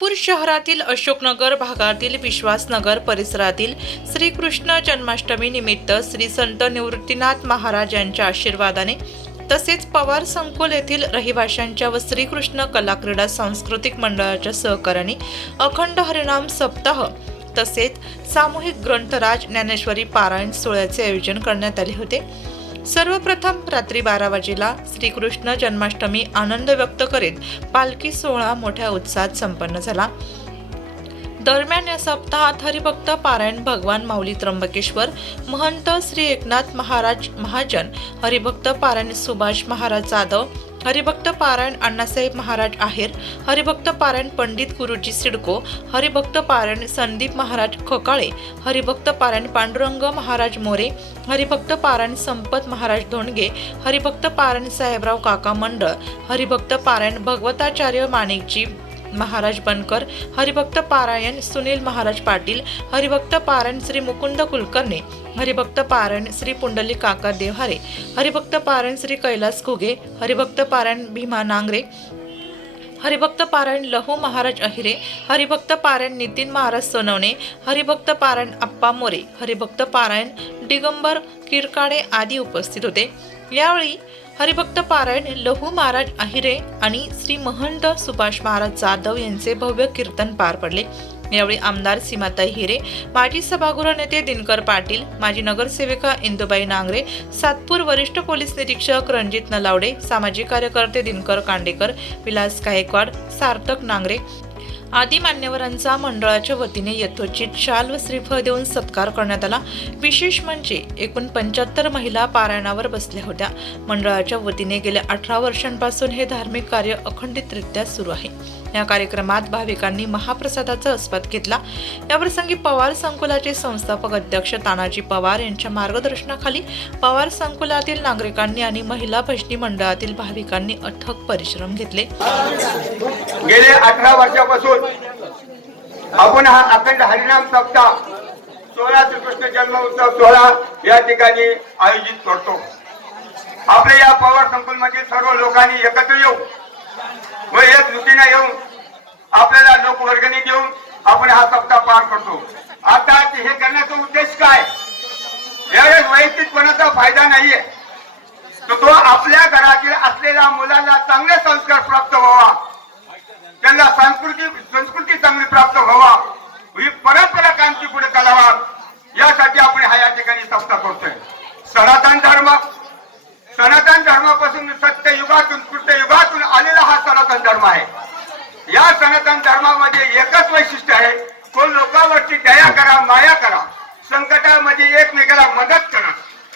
नागपूर शहरातील अशोकनगर भागातील विश्वासनगर परिसरातील श्रीकृष्ण जन्माष्टमी निमित्त श्री संत निवृत्तीनाथ महाराज यांच्या आशीर्वादाने तसेच पवार संकुल येथील रहिवाशांच्या व श्रीकृष्ण कला क्रीडा सांस्कृतिक मंडळाच्या सहकार्याने अखंड हरिणाम सप्ताह तसेच सामूहिक ग्रंथराज ज्ञानेश्वरी पारायण सोहळ्याचे आयोजन करण्यात आले होते. सर्वप्रथम रात्री बारा वाजेला श्रीकृष्ण जन्माष्टमी आनंद व्यक्त करीत पालखी सोहळा मोठ्या उत्साहात संपन्न झाला. दरम्यान या सप्ताहात हरिभक्त पारायण भगवान माऊली त्र्यंबकेश्वर महंत श्री एकनाथ महाराज महाजन हरिभक्त पारायण सुभाष महाराज जाधव हरिभक्त पारायण अण्णासाहेब महाराज आहेर हरिभक्त पारायण पंडित गुरुजी सिडको हरिभक्त पारायण संदीप महाराज खकाळे हरिभक्त पारायण पांडुरंग महाराज मोरे हरिभक्त पारायण संपत महाराज धोंडगे हरिभक्त पारायण साहेबराव काका मंडळ हरिभक्त पारायण भगवताचार्य माणिकजी महाराज बनकर हरिभक्त पारायण सुनील महाराज पाटील हरिभक्त पारायण श्री मुकुंद कुलकर्णी हरिभक्त पारायण श्री पुंडली काका देवहारे हरिभक्त पारायण श्री कैलास घुगे हरिभक्त पारायण भीमा नांगरे हरिभक्त पारायण लहू महाराज अहिरे हरिभक्त पारायण नितीन महाराज सोनवणे हरिभक्त पारायण आप्पा मोरे हरिभक्त पारायण दिगंबर किरकाडे आदी उपस्थित होते. यावेळी हरिभक्त पारायण लहू महाराज अहिरे आणि श्री महंत सुभाष महाराज जाधव यांचे भव्य कीर्तन पार पडले. यावेळी आमदार सीमाताई हिरे माजी सभागृह नेते दिनकर पाटील माजी नगरसेविका इंदुबाई नांगरे सातपूर वरिष्ठ पोलीस निरीक्षक रणजित नलावडे सामाजिक कार्यकर्ते दिनकर कांडेकर विलास गायकवाड सार्थक नांगरे आदी मान्यवरांचा मंडळाच्या वतीने यथोचित शाल व श्रीफळ देऊन सत्कार करण्यात आला. विशेष म्हणजे एकूण पंच्याहत्तर महिला पारायणावर बसल्या होत्या. मंडळाच्या वतीने गेल्या अठरा वर्षांपासून हे धार्मिक कार्य अखंडितरित्या सुरू आहे. या कार्यक्रमात भाविकांनी महाप्रसादाचा आस्वाद घेतला. याप्रसंगी पवार संकुलाचे संस्थापक अध्यक्ष तानाजी पवार यांच्या मार्गदर्शनाखाली पवार संकुलातील नागरिकांनी आणि महिला भजनी मंडळातील भाविकांनी अथक परिश्रम घेतले. गेले अठरा वर्षापासून आपण हा अखंड हरिनाम सप्ताह सोळा श्रीकृष्ण जन्म उत्सव सोहळा या ठिकाणी आयोजित करतो. आपल्या या पवार संकुल मधील सर्व लोकांनी एकत्र येऊ व एक वृत्तीने येऊन आपल्याला लोक वर्गणी देऊन आपण हा सप्ताह पार करतो. आता हे करण्याचा उद्देश काय? यावेळेस वैयक्तिक कोणाचा फायदा नाहीये. तो आपल्या घरातील असलेल्या मुलाला चांगले संस्कार प्राप्त व्हावा. त्यांना सांस्कृतिक संस्कृती चांगली प्राप्त व्हावा. ही परंपरा कामची पुढे चालावा. यासाठी आपण हा या ठिकाणी संस्था करतोय. सनातन धर्म सनातन धर्मापासून सत्य युगातून कृत्य युगातून आलेला हा सनातन धर्म आहे. या सनातन धर्मामध्ये एकच वैशिष्ट्य आहे. कोण लोकांवरची दया करा माया करा. संकटामध्ये एकमेकाला मदत करा.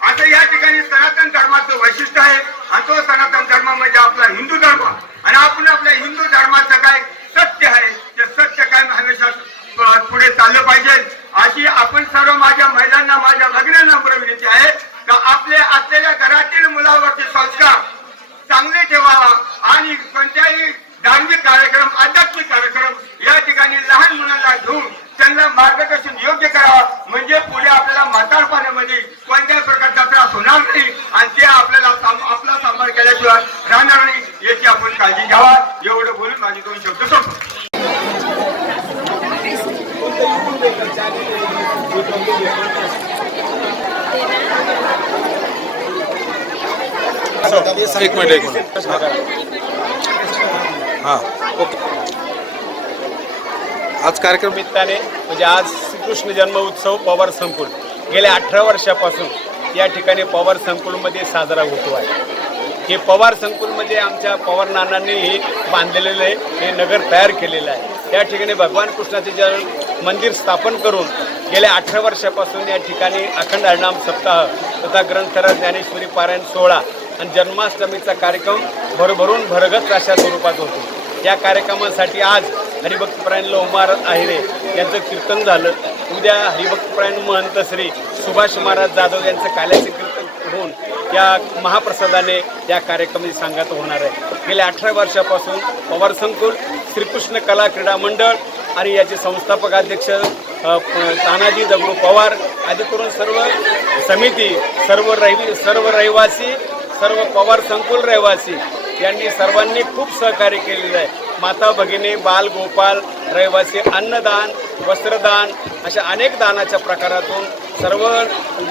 असं या ठिकाणी सनातन धर्माचं वैशिष्ट्य आहे आणि तो सनातन धर्म म्हणजे आपला हिंदू धर्म आणि आपण आपल्या हिंदू धर्माचं काय सत्य आहे ते सत्य काय हमेशा अ, पुढे चाललं पाहिजे अशी आपण सर्व माझ्या महिलांना माझ्या भगिनींना विनंती आहे का आपल्या असलेल्या घरातील मुलावरचे संस्कार चांगले ठेवावा आणि कोणत्याही धार्मिक कार्यक्रम आध्यात्मिक कार्यक्रम या ठिकाणी मुलांना घेऊन त्यांना मार्गदर्शन योग्य करावा. म्हणजे पुढे आपल्याला म्हातारपणामध्ये कोणत्याही प्रकारचा त्रास होणार नाही. आणि ते आपल्याला आपला सांभाळ केल्याशिवाय राहणार नाही. याची आपण काळजी घ्यावा. एवढं बोलून माझे दोन शब्द संपतो एक मिनिट एक मिनिट. हां. ओके. आज कार्यक्रम निमित्ताने म्हणजे आज श्रीकृष्ण जन्म उत्सव पवार संकुल गेल्या अठरा वर्षापासून या ठिकाणी पवार संकुलमध्ये साजरा होतो आहे. हे पवार संकुलमध्ये आमच्या पवार नानांनी हे बांधलेलं आहे हे नगर तयार केलेलं आहे. या ठिकाणी भगवान कृष्णाचे जन मंदिर स्थापन करून गेल्या अठरा वर्षापासून या ठिकाणी अखंड हरणाम सप्ताह तथा ग्रंथराज ज्ञानेश्वरी पारायण सोहळा आणि जन्माष्टमीचा कार्यक्रम भरभरून भरगत अशा स्वरूपात होतो. या कार्यक्रमासाठी आज हरिभक्तप्रायण लोहमार आहिरे यांचं कीर्तन झालं. उद्या हरिभक्तप्रायण महंत श्री सुभाष महाराज जाधव यांचं काल्याचं कीर्तन होऊन या महाप्रसादाने या कार्यक्रमाची सांगत होणार आहे. गेल्या अठरा वर्षापासून पवार संकुल श्रीकृष्ण कला क्रीडा मंडळ आणि याचे संस्थापक अध्यक्ष तानाजी दगडू पवार आदी करून सर्व समिती सर्व रहिवी सर्व रहिवासी सर्व पवार संकुल रहिवासी यांनी सर्वांनी खूप सहकार्य केलेलं आहे. माता भगिनी बाल गोपाल रहिवासी अन्नदान वस्त्रदान अशा अनेक दानाच्या प्रकारातून सर्व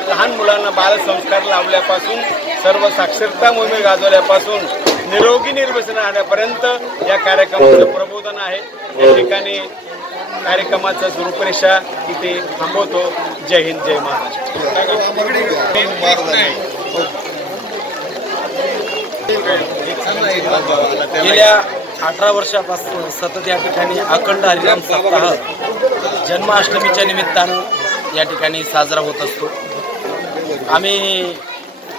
लहान मुलांना बालसंस्कार लावल्यापासून सर्व साक्षरता मोहीम गाजवल्यापासून निरोगी निर्वसन राहण्यापर्यंत या कार्यक्रमाचं प्रबोधन आहे. या ठिकाणी कार्यक्रमाचा रूपरेषा इथे थांबवतो. जय हिंद जय महाराष्ट्र. गेल्या अठरा वर्षापासून सतत या ठिकाणी अखंड हरिनाम सप्ताह जन्माष्टमीच्या निमित्तानं या ठिकाणी साजरा होत असतो. आम्ही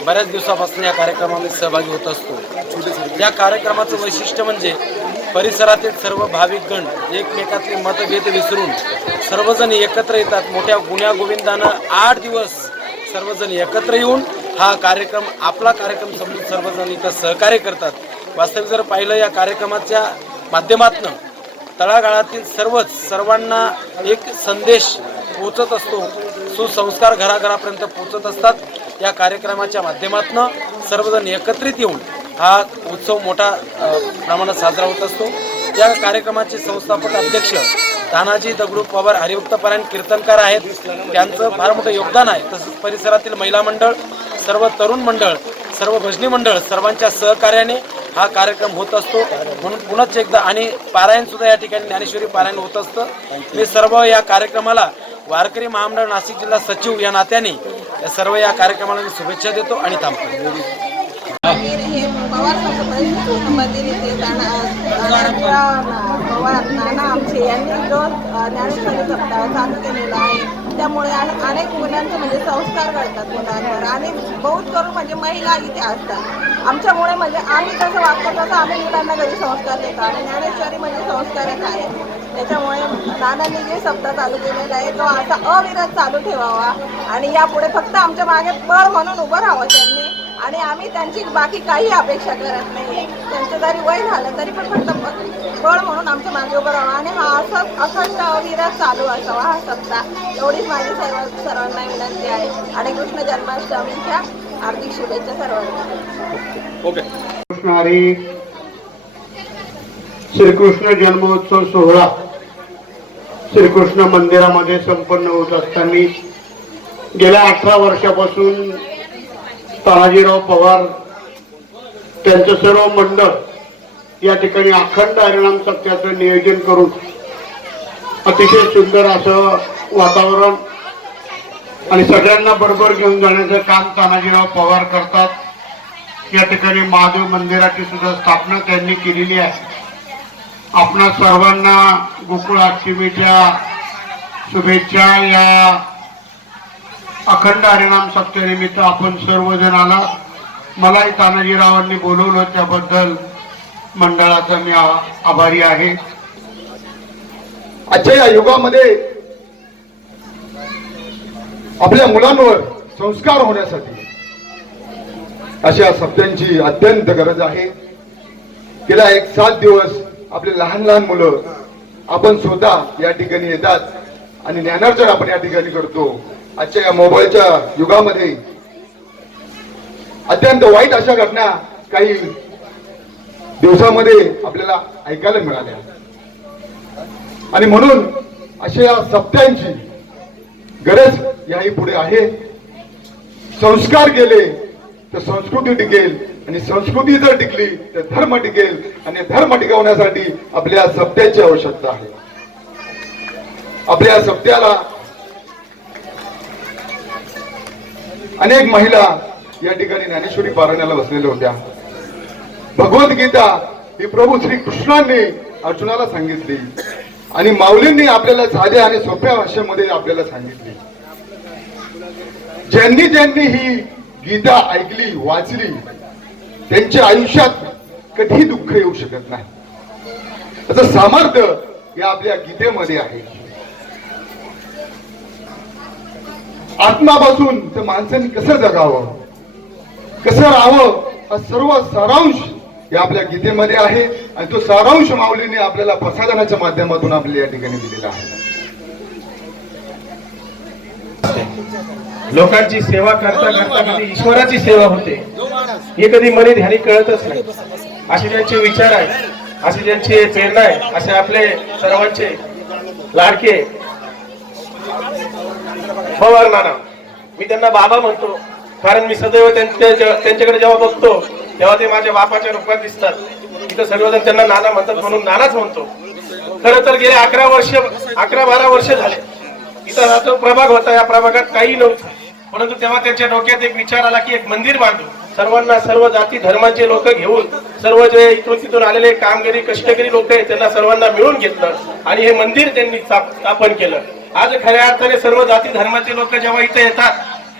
बऱ्याच दिवसापासून या कार्यक्रमामध्ये सहभागी होत असतो. या कार्यक्रमाचं वैशिष्ट्य म्हणजे परिसरातील सर्व भाविकगण एकमेकातले मतभेद विसरून सर्वजण एकत्र येतात. मोठ्या गुन्ह्या गोविंदानं आठ दिवस सर्वजण एकत्र येऊन हा कार्यक्रम आपला कार्यक्रम समजून सर्वजण इथं सहकार्य करतात. वास्तविक जर पाहिलं या कार्यक्रमाच्या माध्यमातून तळागाळातील सर्वच सर्वांना एक संदेश पोचत असतो. सुसंस्कार घराघरापर्यंत पोचत असतात. या कार्यक्रमाच्या माध्यमातून सर्वजण एकत्रित येऊन हा उत्सव मोठा प्रमाणात साजरा होत असतो. या कार्यक्रमाचे संस्थापक अध्यक्ष तानाजी दगडू पवार हरिभक्तपरायण कीर्तनकार आहेत. त्यांचं फार मोठं योगदान आहे. तसंच परिसरातील महिला मंडळ सर्व तरुण मंडळ सर्व भजनी मंडळ सर्वांच्या सहकार्याने हा कार्यक्रम होत असतो. म्हणून पुनच एकदा आणि पारायण सुद्धा या ठिकाणी ज्ञानेश्वरी पारायण होत असतं. मी सर्व या कार्यक्रमाला वारकरी महामंडळ नाशिक जिल्हा सचिव या नात्याने या सर्व या कार्यक्रमाला मी शुभेच्छा देतो आणि थांबतो. त्यामुळे अनेक मुलांचे म्हणजे संस्कार घडतात मुलांवर. आणि बहुत करून म्हणजे महिला इथे असतात. आमच्यामुळे म्हणजे आम्ही कसं वागतो तसं आम्ही मुलांना घरी संस्कार देतो. आणि ज्ञानेश्वरी म्हणजे संस्कारच आहे. त्याच्यामुळे नानांनी जे सप्ताह चालू केलेला आहे तो असा अविरत चालू ठेवावा. आणि यापुढे फक्त आमच्या मागे बळ म्हणून उभं राहावं त्यांनी. आणि आम्ही त्यांची बाकी काही अपेक्षा करत नाही. त्यांचं जरी वय झालं तरी पण फक्त ब- बळ म्हणून आमच्या मागे उभं राहावं आणि हा असंच अखंड अविरत चालू असावा हा सप्ताह. एवढीच माझी सर्व सर्वांना विनंती आहे. आणि कृष्ण जन्माष्टमीच्या हार्दिक शुभेच्छा सर्वांना. ओके कृष्ण हरी श्रीकृष्ण जन्मोत्सव सोहळा. श्रीकृष्ण मंदिरामध्ये संपन्न होत असताना गेल्या अठरा वर्षापासून तानाजीराव पवार त्यांचं सर्व मंडळ या ठिकाणी अखंड हरिणाम सत्याचं नियोजन करून अतिशय सुंदर असं वातावरण आणि सगळ्यांना बरोबर घेऊन जाण्याचं काम तानाजीराव पवार करतात. या ठिकाणी महादेव मंदिराची सुद्धा स्थापना त्यांनी केलेली आहे. आपणा सर्वांना गोकुळ अष्टमीच्या शुभेच्छा. या अखंड हरिणाम सप्तानिमित्त आपण सर्वजण आला मलाही तानाजीरावांनी बोलवलं त्याबद्दल मंडळाचा मी आभारी आहे. आजच्या या युगामध्ये आपल्या मुलांवर संस्कार होण्यासाठी अशा शब्दांची अत्यंत गरज आहे. गेल्या एक सात दिवस आपले लहान लहान मुलं आपण स्वतः या ठिकाणी येतात आणि ज्ञानार्जन आपण या ठिकाणी करतो. आजच्या या मोबाईलच्या युगामध्ये अत्यंत वाईट अशा घटना काही दिवसामध्ये आपल्याला ऐकायला मिळाल्या आणि म्हणून अशा या सप्त्यांची गरज याही पुढे आहे. संस्कार गेले तर संस्कृती टिकेल. आणि संस्कृती जर टिकली तर धर्म टिकेल. आणि धर्म टिकवण्यासाठी आपल्या सप्त्याची आवश्यकता आहे. आपल्या सप्त्याला अनेक महिला या ठिकाणी ज्ञानेश्वरी पारायणाला बसलेल्या होत्या. भगवद्गीता ही प्रभू श्री कृष्णांनी अर्जुनाला सांगितली. आणि माऊलींनी आपल्याला साध्या आणि सोप्या भाषेमध्ये आपल्याला सांगितली. ज्यांनी ज्यांनी ही गीता ऐकली वाचली त्यांच्या आयुष्यात कधी दुःख येऊ शकत नाही. त्याचं सामर्थ्य या आपल्या गीतेमध्ये आहे. आत्मापासून तर माणसाने कसं जगावं? कसं राहावं? हा सर्व सारांश हे आपल्या गीतेमध्ये आहे आणि तो सारांश माऊलीने आपल्याला प्रसादनाच्या माध्यमातून आपल्या या ठिकाणी दिलेला आहे. लोकांची सेवा करता करता कधी ईश्वराची सेवा होते. हे कधी मनी ध्यानी कळतच नाही. असे त्यांचे विचार आहेत असे ज्यांची प्रेरणा आहे असे आपले सर्वांचे लाडके. हो, पवार नाना मी त्यांना बाबा म्हणतो कारण मी सदैव त्यांच्या त्यांच्याकडे जेव्हा बघतो तेव्हा ते माझ्या बापाच्या रूपात दिसतात. इथं सर्वजण त्यांना नाना म्हणतात म्हणून नानाच म्हणतो. खरं तर गेले अकरा वर्ष अकरा बारा वर्ष झाले. इथं हा जो प्रभाग होता या प्रभागात काही नव्हतं. परंतु तेव्हा त्यांच्या डोक्यात एक विचार आला की एक मंदिर बांधू. सर्वांना सर्व जाती धर्माचे लोक घेऊन सर्व जे इथून तिथून आलेले कामगिरी कष्टकरी लोक आहेत त्यांना सर्वांना मिळून घेतलं आणि हे मंदिर त्यांनी स्थाप- स्थापन केलं. आज खऱ्या अर्थाने सर्व जाती धर्माचे लोक जेव्हा इथे येतात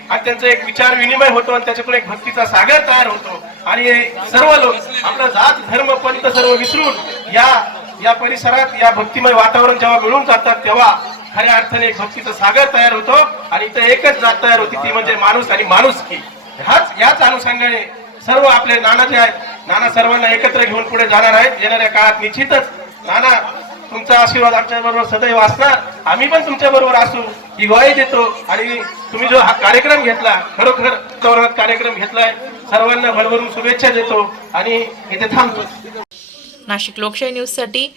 आणि त्यांचा एक विचार विनिमय होतो आणि त्याच्यातून एक भक्तीचा सागर तयार होतो. आणि सर्व लोक आपला जात धर्म पंत सर्व विसरून या या परिसरात या भक्तिमय वातावरण जेव्हा मिळून जातात तेव्हा खऱ्या अर्थाने एक भक्तीचा सागर तयार होतो आणि इथं एकच जात तयार होती ती म्हणजे माणूस आणि माणुसकी. हाच याच अनुषंगाने सर्व आपले नाना जे आहेत. नाना सर्वांना एकत्र घेऊन पुढे जाणार आहेत. येणाऱ्या काळात निश्चितच नाना तुमचा आशीर्वाद आमच्या बरोबर सदैव असणार. आम्ही पण तुमच्या बरोबर असू. ही ग्वाही देतो. आणि तुम्ही जो हा कार्यक्रम घेतला खरोखर कार्यक्रम घेतलाय सर्वांना भरभरून शुभेच्छा देतो आणि इथे थांबतो. नाशिक लोकशाही न्यूजसाठी